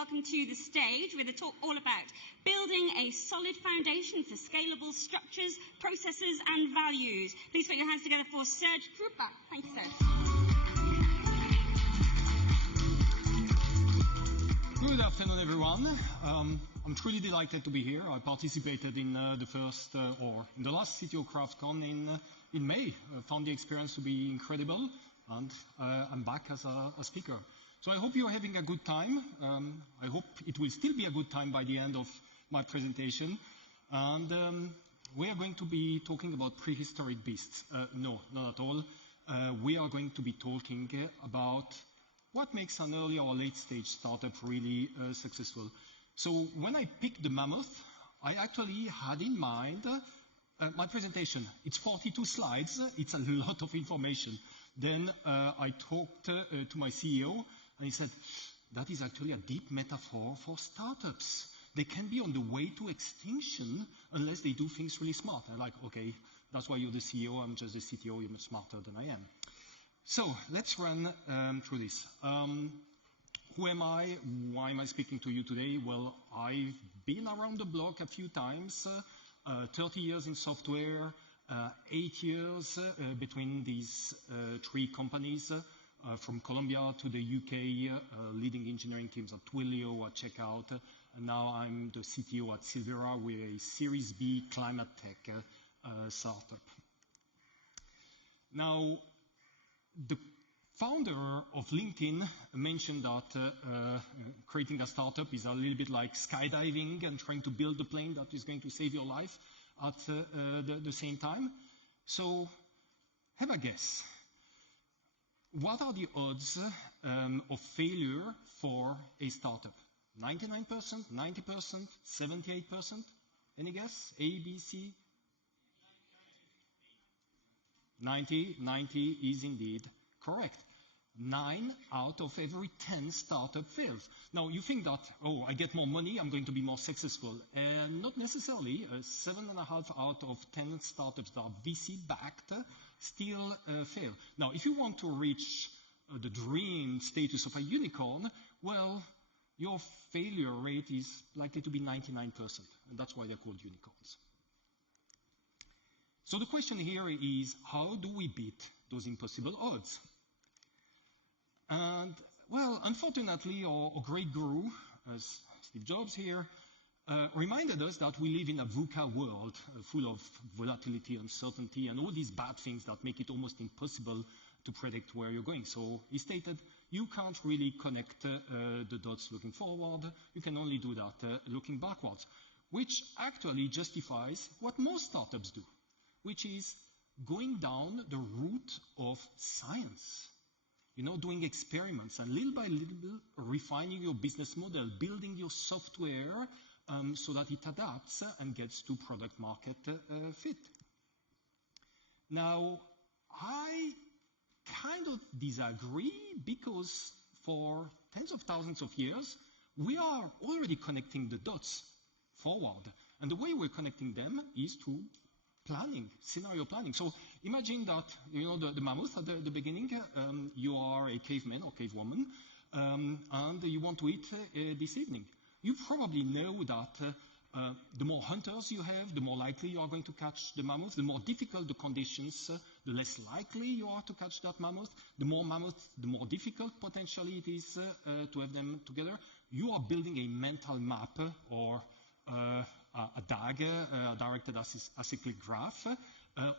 welcome to the stage with a talk all about building a solid foundation for scalable structures, processes, and values. Please put your hands together for Serge Kruppa. Thank you, Serge. Good afternoon, everyone. I'm truly delighted to be here. I participated in the last CTO CraftCon in May. Found the experience to be incredible, and I'm back as a speaker. So I hope you're having a good time. I hope it will still be a good time by the end of my presentation. And we are going to be talking about prehistoric beasts. No, not at all. We are going to be talking about what makes an early or late stage startup really successful. So when I picked the mammoth, I actually had in mind my presentation. It's 42 slides. It's a lot of information. Then I talked to my CEO, and he said, that is actually a deep metaphor for startups. They can be on the way to extinction unless they do things really smart. I'm like, okay, that's why you're the CEO. I'm just the CTO. You're much smarter than I am. So let's run through this. Who am I? Why am I speaking to you today? Well, I've been around the block a few times, 30 years in software, 8 years between these 3 companies, from Colombia to the UK, leading engineering teams at Twilio, at Checkout, and now I'm the CTO at Sylvera. We're a Series B climate tech startup. Now, the founder of LinkedIn mentioned that creating a startup is a little bit like skydiving and trying to build a plane that is going to save your life at the same time. So, have a guess. What are the odds of failure for a startup? 99%, 90%, 78%? Any guess? A, B, C? 90 is indeed correct. 9 out of every 10 startup fails. Now, you think that, oh, I get more money, I'm going to be more successful. And not necessarily. 7.5 out of 10 startups that are VC-backed still fail. Now, if you want to reach the dream status of a unicorn, well, your failure rate is likely to be 99%. And that's why they're called unicorns. So the question here is, how do we beat those impossible odds? And, well, unfortunately, our great guru, Steve Jobs here, reminded us that we live in a VUCA world full of volatility, uncertainty, and all these bad things that make it almost impossible to predict where you're going. So he stated, you can't really connect the dots looking forward. You can only do that looking backwards, which actually justifies what most startups do, which is going down the route of science. You know, doing experiments and little by little refining your business model, building your software so that it adapts and gets to product market fit. Now, I kind of disagree because for tens of thousands of years, we are already connecting the dots forward. And the way we're connecting them is through planning, scenario planning. So imagine that, you know, the mammoth at the beginning, you are a caveman or cavewoman, and you want to eat this evening. You probably know that the more hunters you have, the more likely you are going to catch the mammoth. The more difficult the conditions, the less likely you are to catch that mammoth. The more mammoths, the more difficult potentially it is to have them together. You are building a mental map or a DAG, directed acyclic graph,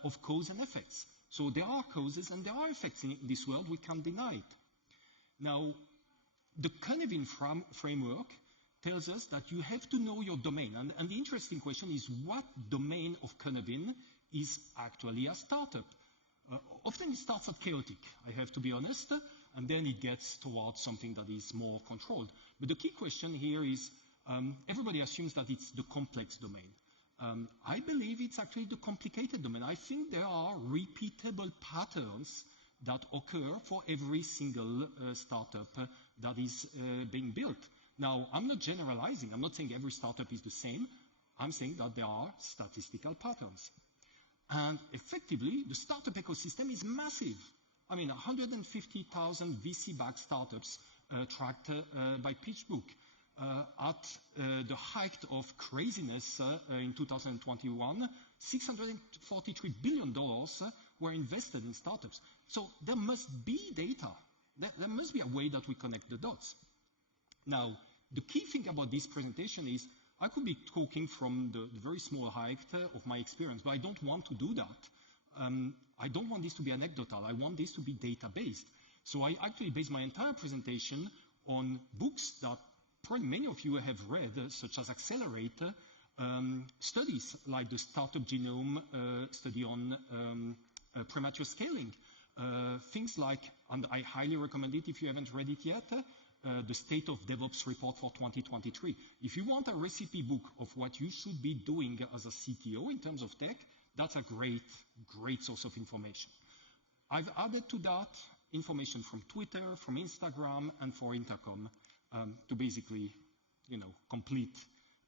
of cause and effects. So there are causes and there are effects in this world, we can't deny it. Now, the Cynefin framework tells us that you have to know your domain. And the interesting question is, what domain of Cynefin is actually a startup? Often it starts at chaotic, I have to be honest, and then it gets towards something that is more controlled. But the key question here is, everybody assumes that it's the complex domain. I believe it's actually the complicated domain. I think there are repeatable patterns that occur for every single startup that is being built. Now, I'm not generalizing. I'm not saying every startup is the same. I'm saying that there are statistical patterns. And effectively, the startup ecosystem is massive. I mean, 150,000 VC-backed startups tracked by PitchBook. at the height of craziness in 2021, $643 billion were invested in startups. So there must be data. There must be a way that we connect the dots. Now, the key thing about this presentation is I could be talking from the very small height of my experience, but I don't want to do that. I don't want this to be anecdotal. I want this to be data-based. So I actually base my entire presentation on books that probably many of you have read, such as Accelerate, studies like the Startup Genome study on premature scaling. Things like, and I highly recommend it if you haven't read it yet, the State of DevOps report for 2023. If you want a recipe book of what you should be doing as a CTO in terms of tech, that's a great, great source of information. I've added to that information from Twitter, from Instagram, and for Intercom to basically, complete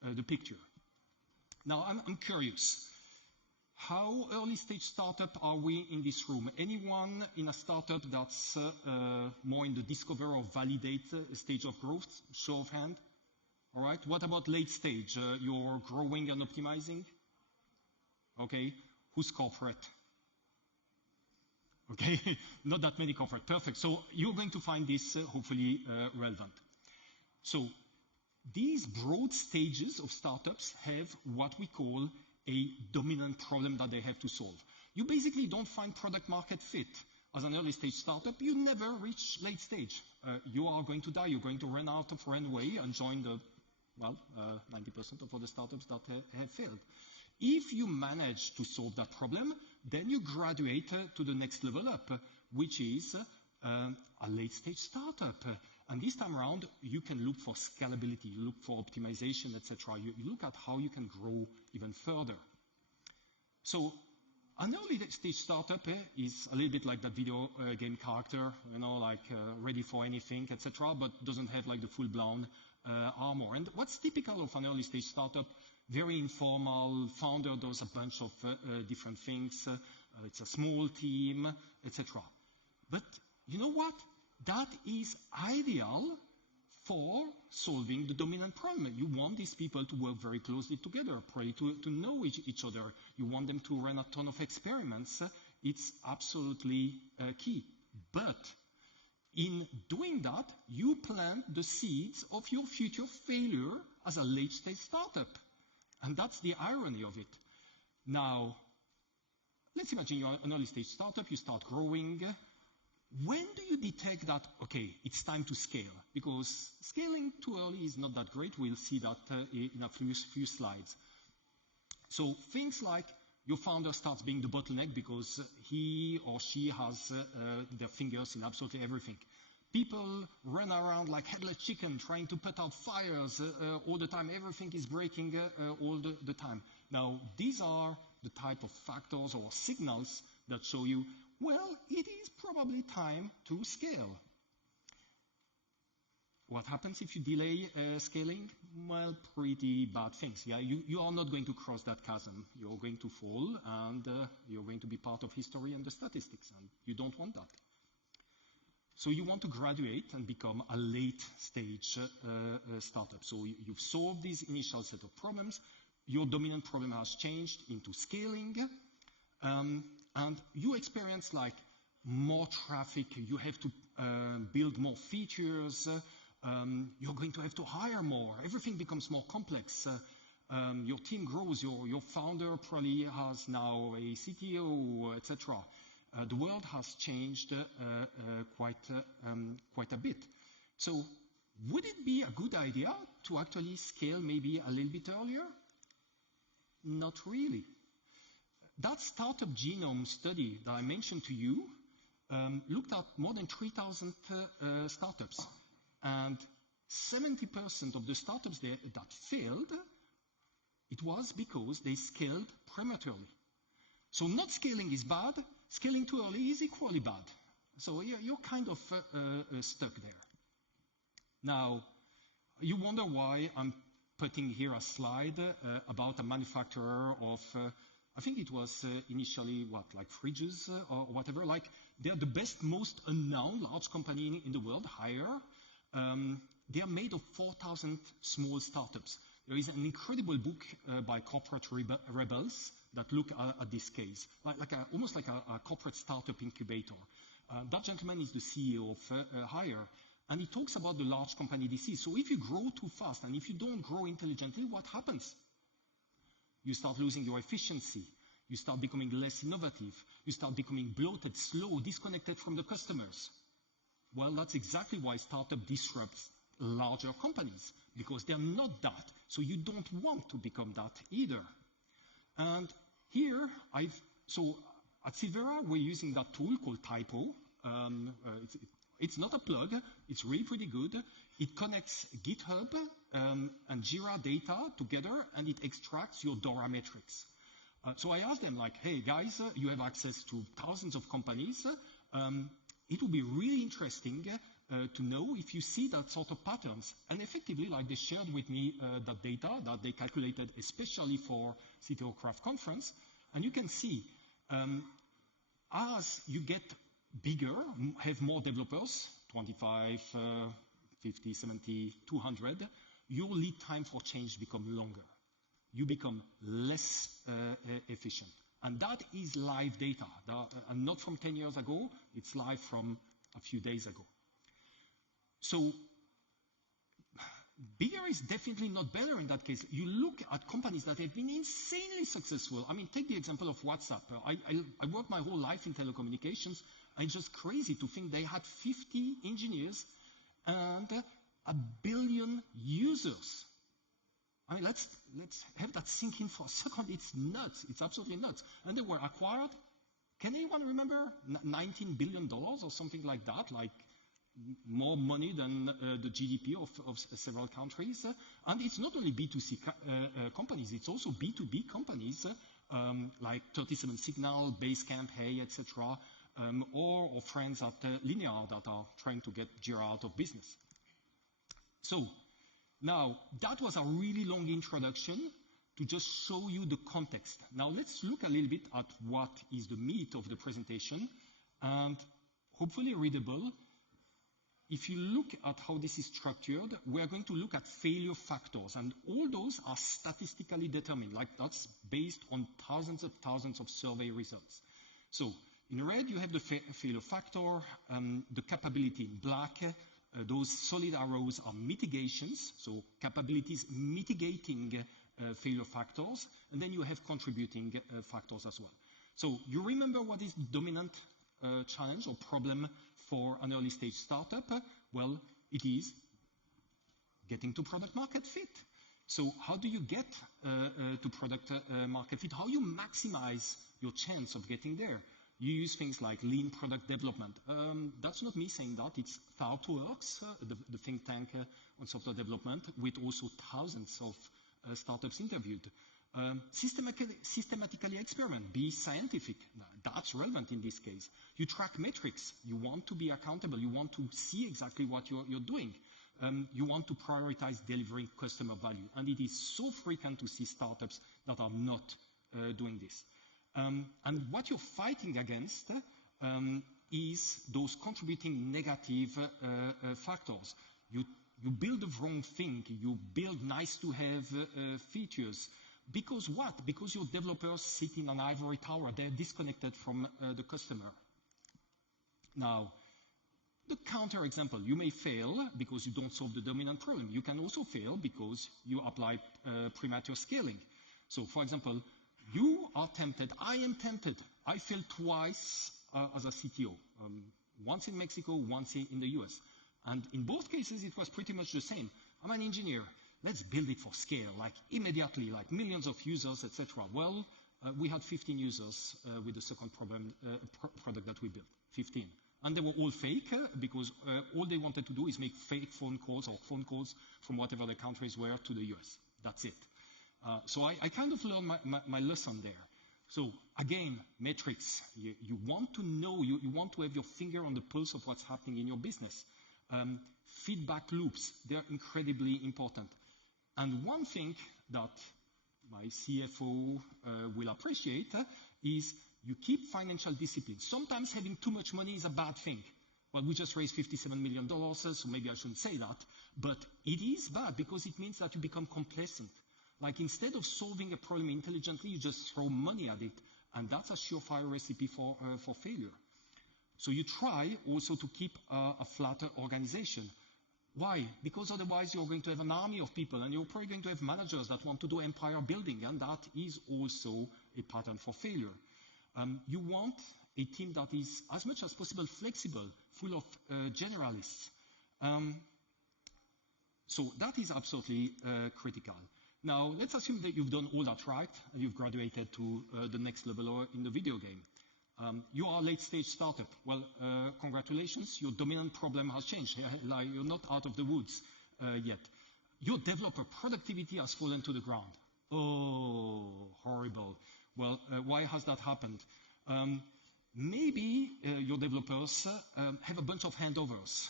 the picture. Now, I'm curious. How early stage startup are we in this room? Anyone in a startup that's more in the discover or validate stage of growth? Show of hand. All right. What about late stage? You're growing and optimizing? Okay. Who's corporate? Okay. Not that many corporate. Perfect. So you're going to find this hopefully relevant. So these broad stages of startups have what we call a dominant problem that they have to solve. You basically don't find product market fit. As an early stage startup, you never reach late stage. You are going to die. You're going to run out of runway and join the, 90% of all the startups that have failed. If you manage to solve that problem, then you graduate to the next level up, which is a late stage startup. And this time around, you can look for scalability, you look for optimization, etc. You look at how you can grow even further. So an early stage startup is a little bit like that video game character, ready for anything, etc., but doesn't have like the full-blown armor. And what's typical of an early stage startup? Very informal, founder does a bunch of different things. It's a small team, etc. But you know what? That is ideal for solving the dominant problem. You want these people to work very closely together, probably to know each other. You want them to run a ton of experiments. It's absolutely key. But in doing that, you plant the seeds of your future failure as a late-stage startup. And that's the irony of it. Now, let's imagine you're an early-stage startup. You start growing. When do you detect that, okay, it's time to scale? Because scaling too early is not that great. We'll see that in a few slides. So things like your founder starts being the bottleneck because he or she has their fingers in absolutely everything. People run around like headless chicken trying to put out fires all the time. Everything is breaking all the time. Now, these are the type of factors or signals that show you, well, it is probably time to scale. What happens if you delay scaling? Well, pretty bad things. Yeah, you are not going to cross that chasm. You're going to fall, and you're going to be part of history and the statistics, and you don't want that. So you want to graduate and become a late-stage startup. So you've solved this initial set of problems. Your dominant problem has changed into scaling. And you experience like more traffic, you have to build more features, you're going to have to hire more, everything becomes more complex. Your team grows, your founder probably has now a CTO, etc. The world has changed quite a bit. So would it be a good idea to actually scale maybe a little bit earlier? Not really. That Startup Genome study that I mentioned to you looked at more than 3,000 startups. And 70% of the startups that failed, it was because they scaled prematurely. So not scaling is bad, scaling too early is equally bad. So you're kind of stuck there. Now, you wonder why I'm putting here a slide about a manufacturer of I think it was initially, like fridges or whatever. Like, they're the best, most unknown large company in the world, Hire. they are made of 4,000 small startups. There is an incredible book by corporate rebels that look at this case, almost like a corporate startup incubator. That gentleman is the CEO of Hire, and he talks about the large company disease. So if you grow too fast and if you don't grow intelligently, what happens? You start losing your efficiency. You start becoming less innovative. You start becoming bloated, slow, disconnected from the customers. Well, that's exactly why startup disrupts larger companies, because they're not that. So you don't want to become that either. And here, so at Sylvera, we're using that tool called Typo. It's not a plug. It's really pretty good. It connects GitHub and Jira data together, and it extracts your DORA metrics. So I asked them, like, hey, guys, you have access to thousands of companies. It would be really interesting to know if you see that sort of patterns. And effectively, like, they shared with me that data that they calculated especially for CTO Craft Conference. And you can see, as you get bigger, have more developers, 25, 50, 70, 200, your lead time for change becomes longer. You become less efficient. And that is live data, and not from 10 years ago, it's live from a few days ago. So bigger is definitely not better in that case. You look at companies that have been insanely successful. I mean, take the example of WhatsApp. I worked my whole life in telecommunications, and it's just crazy to think they had 50 engineers and 1 billion users. I mean, let's have that sink in for a second. It's nuts. It's absolutely nuts. And they were acquired, can anyone remember, $19 billion or something like that, like more money than the GDP of several countries. And it's not only B2C companies, it's also B2B companies like 37 Signal, Basecamp, Hey, etc., or friends at Linear that are trying to get Jira out of business. So, now, that was a really long introduction to just show you the context. Now, let's look a little bit at what is the meat of the presentation, and hopefully readable. If you look at how this is structured, we are going to look at failure factors, and all those are statistically determined, like that's based on thousands of survey results. So, in red, you have the failure factor, the capability in black. Those solid arrows are mitigations, so capabilities mitigating failure factors, and then you have contributing factors as well. So you remember what is the dominant challenge or problem for an early stage startup? Well, it is getting to product market fit. So how do you get to product market fit? How do you maximize your chance of getting there? You use things like lean product development. That's not me saying that. It's ThoughtWorks, the think tank on software development, with also thousands of startups interviewed. Systematically experiment, be scientific. That's relevant in this case. You track metrics. You want to be accountable. You want to see exactly what you're doing. You want to prioritize delivering customer value. And it is so frequent to see startups that are not doing this. And what you're fighting against is those contributing negative factors. You build the wrong thing. You build nice-to-have features. Because what? Because your developers sit in an ivory tower. They're disconnected from the customer. Now, the counter example, you may fail because you don't solve the dominant problem. You can also fail because you apply premature scaling. So, for example, you are tempted, I am tempted. I failed twice as a CTO, once in Mexico, once in the US. And in both cases, it was pretty much the same. I'm an engineer. Let's build it for scale, like immediately, like millions of users, etc. Well, we had 15 users with the second product that we built, 15. And they were all fake because all they wanted to do is make fake phone calls or phone calls from whatever the countries were to the US. That's it. So I kind of learned my lesson there. So again, metrics, you want to know, you want to have your finger on the pulse of what's happening in your business. Feedback loops, they're incredibly important. And one thing that my CFO will appreciate is you keep financial discipline. Sometimes having too much money is a bad thing. Well, we just raised $57 million, so maybe I shouldn't say that. But it is bad because it means that you become complacent. Like instead of solving a problem intelligently, you just throw money at it. And that's a surefire recipe for failure. So you try also to keep a flatter organization. Why? Because otherwise you're going to have an army of people, and you're probably going to have managers that want to do empire building, and that is also a pattern for failure. You want a team that is as much as possible flexible, full of generalists. So that is absolutely critical. Now, let's assume that you've done all that right, and you've graduated to the next level in the video game. You are a late-stage startup. Well, congratulations, your dominant problem has changed. Like, you're not out of the woods yet. Your developer productivity has fallen to the ground. Oh, horrible. Well, why has that happened? Maybe your developers have a bunch of handovers.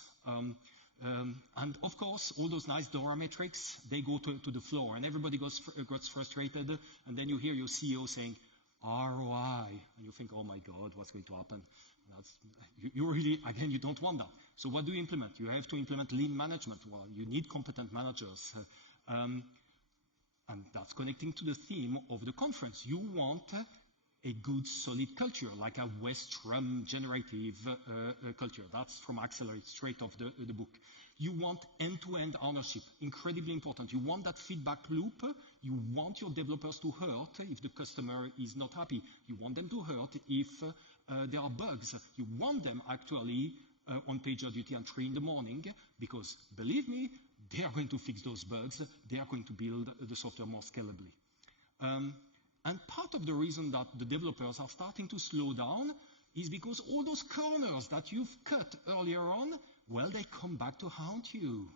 And of course, all those nice DORA metrics, they go to the floor, and everybody gets frustrated, and then you hear your CEO saying, ROI, and you think, oh my God, what's going to happen? You really, again, you don't want that. So what do you implement? You have to implement lean management. Well, you need competent managers. And that's connecting to the theme of the conference. You want a good, solid culture, like a Westrum generative culture. That's from Accelerate, straight off the book. You want end-to-end ownership, incredibly important. You want that feedback loop. You want your developers to hurt if the customer is not happy. You want them to hurt if there are bugs. You want them actually on PagerDuty at 3 in the morning, because believe me, they are going to fix those bugs. They are going to build the software more scalably. And part of the reason that the developers are starting to slow down is because all those corners that you've cut earlier on, well, they come back to haunt you.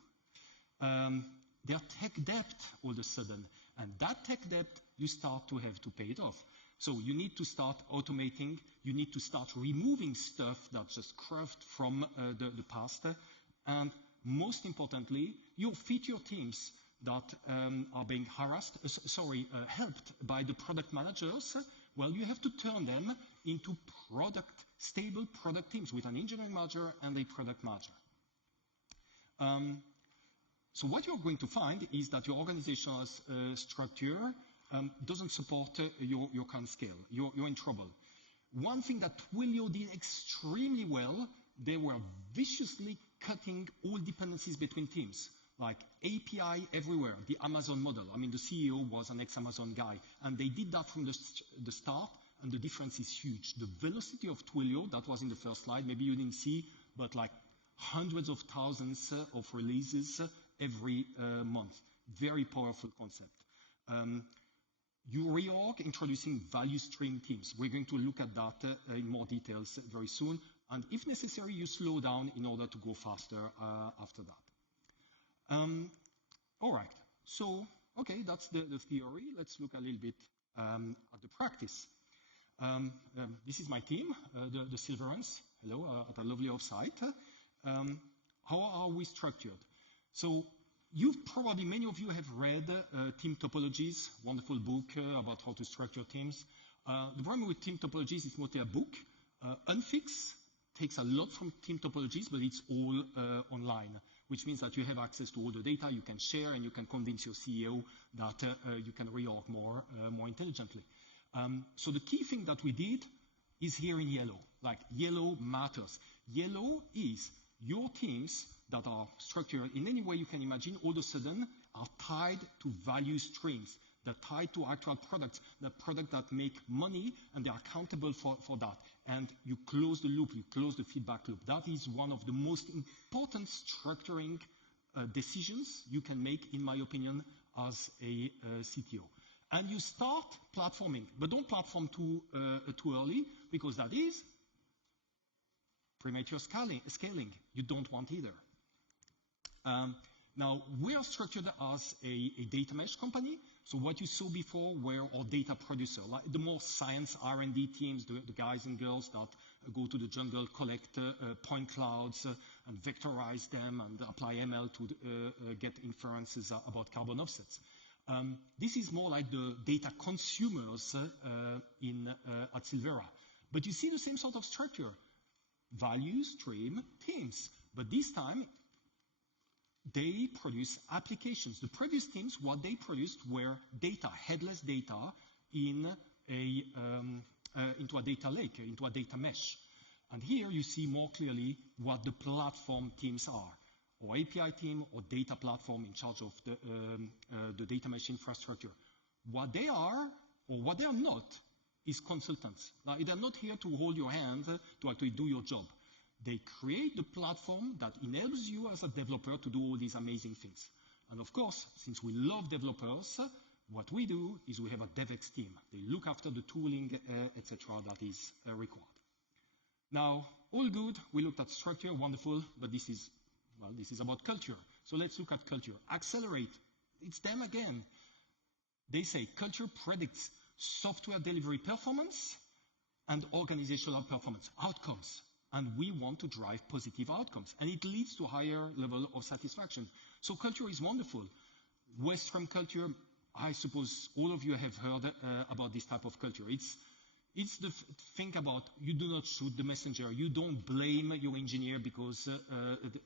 They're tech debt all of a sudden. And that tech debt, you start to have to pay it off. So you need to start automating. You need to start removing stuff that's just carved from the past. And most importantly, you feed your teams that are being helped by the product managers. Well, you have to turn them into stable product teams with an engineering manager and a product manager. So what you're going to find is that your organizational structure doesn't support your current scale. You're in trouble. One thing that Twilio did extremely well, they were viciously cutting all dependencies between teams. Like API everywhere, the Amazon model. I mean, the CEO was an ex-Amazon guy, and they did that from the start, and the difference is huge. The velocity of Twilio, that was in the first slide, maybe you didn't see, but like hundreds of thousands of releases every month. Very powerful concept. You reorg, introducing value stream teams. We're going to look at that in more details very soon, and if necessary, you slow down in order to go faster after that. All right, so, okay, that's the theory. Let's look a little bit at the practice. This is my team, the Sylverans. Hello, at a lovely offsite. How are we structured? So, many of you have read Team Topologies, wonderful book about how to structure teams. The problem with Team Topologies is mostly a book. Unfix takes a lot from Team Topologies, but it's all online, which means that you have access to all the data you can share, and you can convince your CEO that you can reorg more intelligently. So the key thing that we did is here in yellow. Like, yellow matters. Yellow is your teams that are structured in any way you can imagine, all of a sudden are tied to value streams. They're tied to actual products, the product that make money, and they're accountable for that. And you close the loop, you close the feedback loop. That is one of the most important structuring decisions you can make, in my opinion, as a CTO. And you start platforming, but don't platform too early, because that is premature scaling. You don't want either. Now, we are structured as a data mesh company. So what you saw before were our data producer, like the more science R&D teams, the guys and girls that go to the jungle, collect point clouds, and vectorize them, and apply ML to get inferences about carbon offsets. This is more like the data consumers at Sylvera. But you see the same sort of structure. value stream teams. But this time, they produce applications. The previous teams, what they produced were data, headless data, into a data lake, into a data mesh. And here you see more clearly what the platform teams are, or API team or data platform in charge of the data mesh infrastructure. What they are, or what they are not, is consultants. Now, they're not here to hold your hand to actually do your job. They create the platform that enables you as a developer to do all these amazing things. And of course, since we love developers, what we do is we have a DevX team. They look after the tooling, etc., that is required. Now, all good. We looked at structure, wonderful, but this is about culture. So let's look at culture. Accelerate. It's them again. They say culture predicts software delivery performance and organizational performance outcomes. And we want to drive positive outcomes. And it leads to higher level of satisfaction. So culture is wonderful. Western culture, I suppose all of you have heard about this type of culture. It's the thing about you do not shoot the messenger. You don't blame your engineer because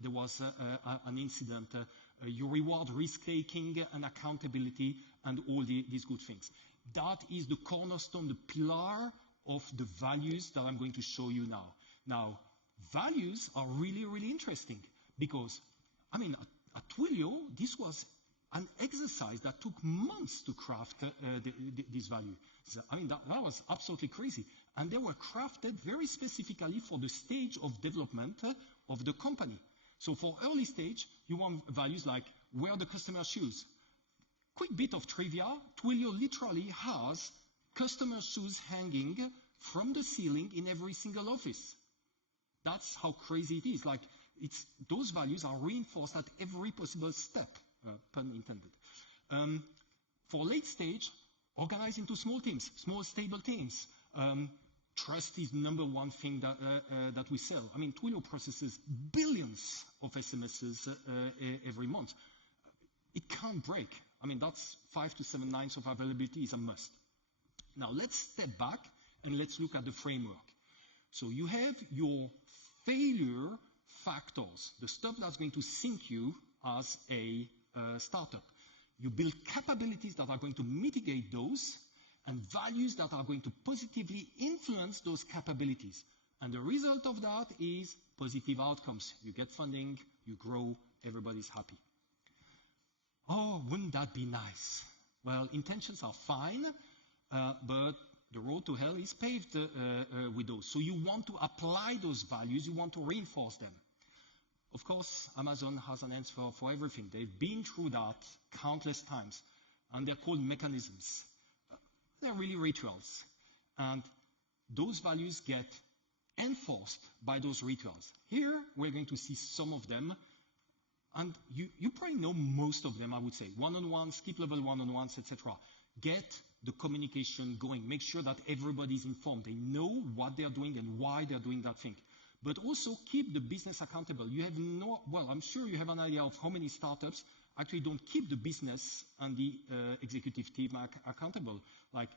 there was an incident. You reward risk-taking and accountability and all these good things. That is the cornerstone, the pillar of the values that I'm going to show you now. Now, values are really, really interesting because, I mean, at Twilio, this was an exercise that took months to craft this value. So, I mean, that was absolutely crazy. And they were crafted very specifically for the stage of development of the company. So for early stage, you want values like wear the customer shoes. Quick bit of trivia, Twilio literally has customer shoes hanging from the ceiling in every single office. That's how crazy it is. Like, those values are reinforced at every possible step, pun intended. For late stage, organize into small teams, small stable teams. Trust is number one thing that we sell. I mean, Twilio processes billions of SMSs every month. It can't break. I mean, that's 5 to 7 nines of availability is a must. Now, let's step back and let's look at the framework. So you have your failure factors, the stuff that's going to sink you as a startup. You build capabilities that are going to mitigate those and values that are going to positively influence those capabilities. And the result of that is positive outcomes. You get funding, you grow, everybody's happy. Oh, wouldn't that be nice? Well, intentions are fine, but the road to hell is paved with those. So you want to apply those values, you want to reinforce them. Of course, Amazon has an answer for everything. They've been through that countless times, and they're called mechanisms. They're really rituals. And those values get enforced by those rituals. Here, we're going to see some of them. And you probably know most of them, I would say. One-on-one, skip level one-on-ones, etc. Get the communication going. Make sure that everybody's informed. They know what they're doing and why they're doing that thing. But also keep the business accountable. You have well, I'm sure you have an idea of how many startups actually don't keep the business and the executive team accountable. Like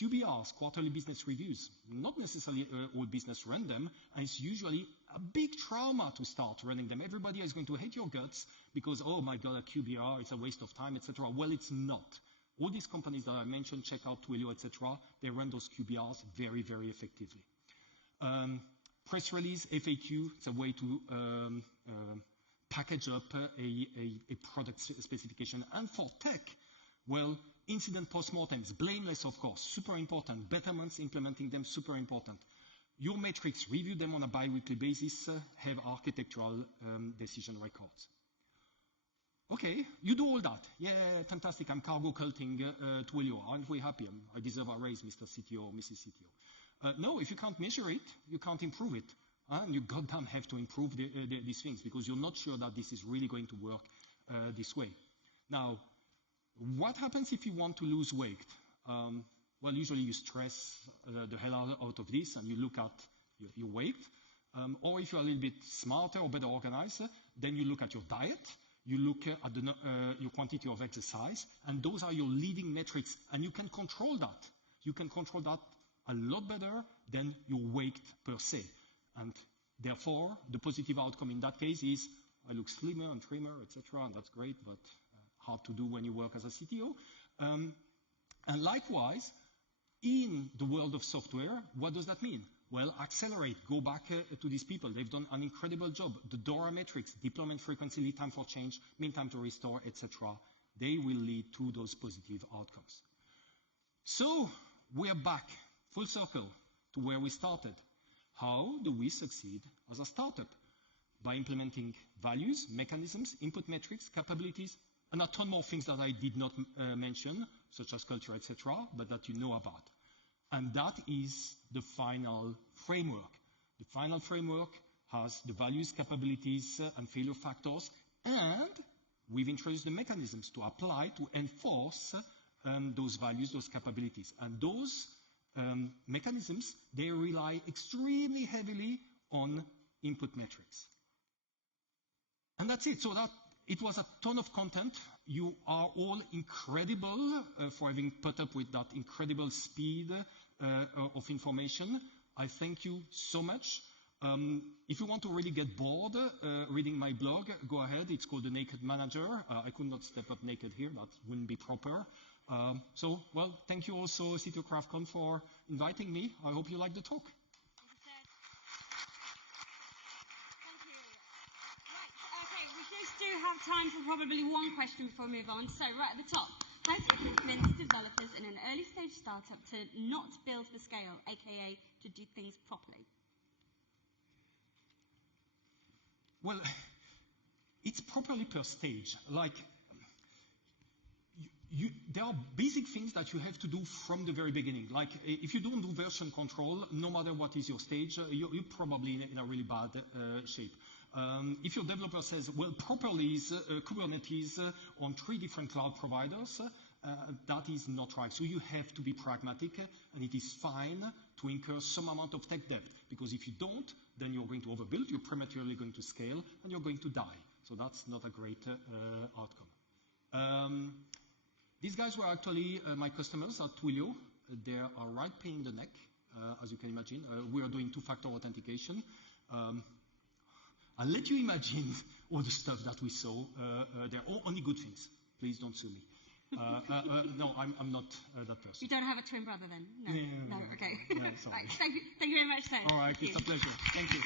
QBRs, quarterly business reviews. Not necessarily all business run them, and it's usually a big trauma to start running them. Everybody is going to hate your guts because, oh my God, a QBR is a waste of time, etc. Well, it's not. All these companies that I mentioned, check out Twilio, etc., they run those QBRs very, very effectively. Press release, FAQ, it's a way to package up a product specification. And for tech, well, incident postmortems, blameless, of course, super important. Betterments, implementing them, super important. Your metrics, review them on a bi-weekly basis, have architectural decision records. Okay, you do all that. Yeah, fantastic, I'm cargo culting Twilio. Aren't we happy? I deserve a raise, Mr. CTO or Mrs. CTO. No, if you can't measure it, you can't improve it. You goddamn have to improve these things because you're not sure that this is really going to work this way. Now, what happens if you want to lose weight? Well, usually you stress the hell out of this and you look at your weight. Or if you're a little bit smarter or better organized, then you look at your diet, you look at your quantity of exercise, and those are your leading metrics, and you can control that. You can control that a lot better than your weight per se. And Therefore, the positive outcome in that case is I look slimmer and trimmer, etc., and that's great, but hard to do when you work as a CTO. And likewise, in the world of software, what does that mean? Well, accelerate, go back to these people. They've done an incredible job. The DORA metrics, deployment frequency, lead time for change, mean time to restore, etc., they will lead to those positive outcomes. So we're back, full circle, to where we started. How do we succeed as a startup? By implementing values, mechanisms, input metrics, capabilities, and a ton more things that I did not mention, such as culture, etc., but that you know about. And that is the final framework. The final framework has the values, capabilities, and failure factors, and we've introduced the mechanisms to apply, to enforce those values, those capabilities. And those mechanisms, they rely extremely heavily on input metrics. And that's it. So that it was a ton of content. You are all incredible for having put up with that incredible speed of information. I thank you so much. If you want to really get bored reading my blog, go ahead. It's called The Naked Manager. I could not step up naked here. That wouldn't be proper. Well, thank you also, CTO CraftCon, for inviting me. I hope you liked the talk. Do have time for probably one question before we move on. So right at the top, how do you convince developers in an early stage startup to not build for scale, aka to do things properly? Well, it's properly per stage. Like, there are basic things that you have to do from the very beginning. Like, if you don't do version control, no matter what is your stage, you're probably in a really bad shape. If your developer says, well, properly is Kubernetes on 3 different cloud providers, that is not right. So you have to be pragmatic, and it is fine to incur some amount of tech debt, because if you don't, then you're going to overbuild, you're prematurely going to scale, and you're going to die. So that's not a great outcome. These guys were actually my customers at Twilio. They are right pain in the neck, as you can imagine. We are doing 2-factor authentication. I'll let you imagine all the stuff that we saw. They're all only good things. Please don't sue me. No, I'm not that person. You don't have a twin brother then? No. No, okay. No, right, thank you very much, Serge. All right, it's a pleasure. Thank you.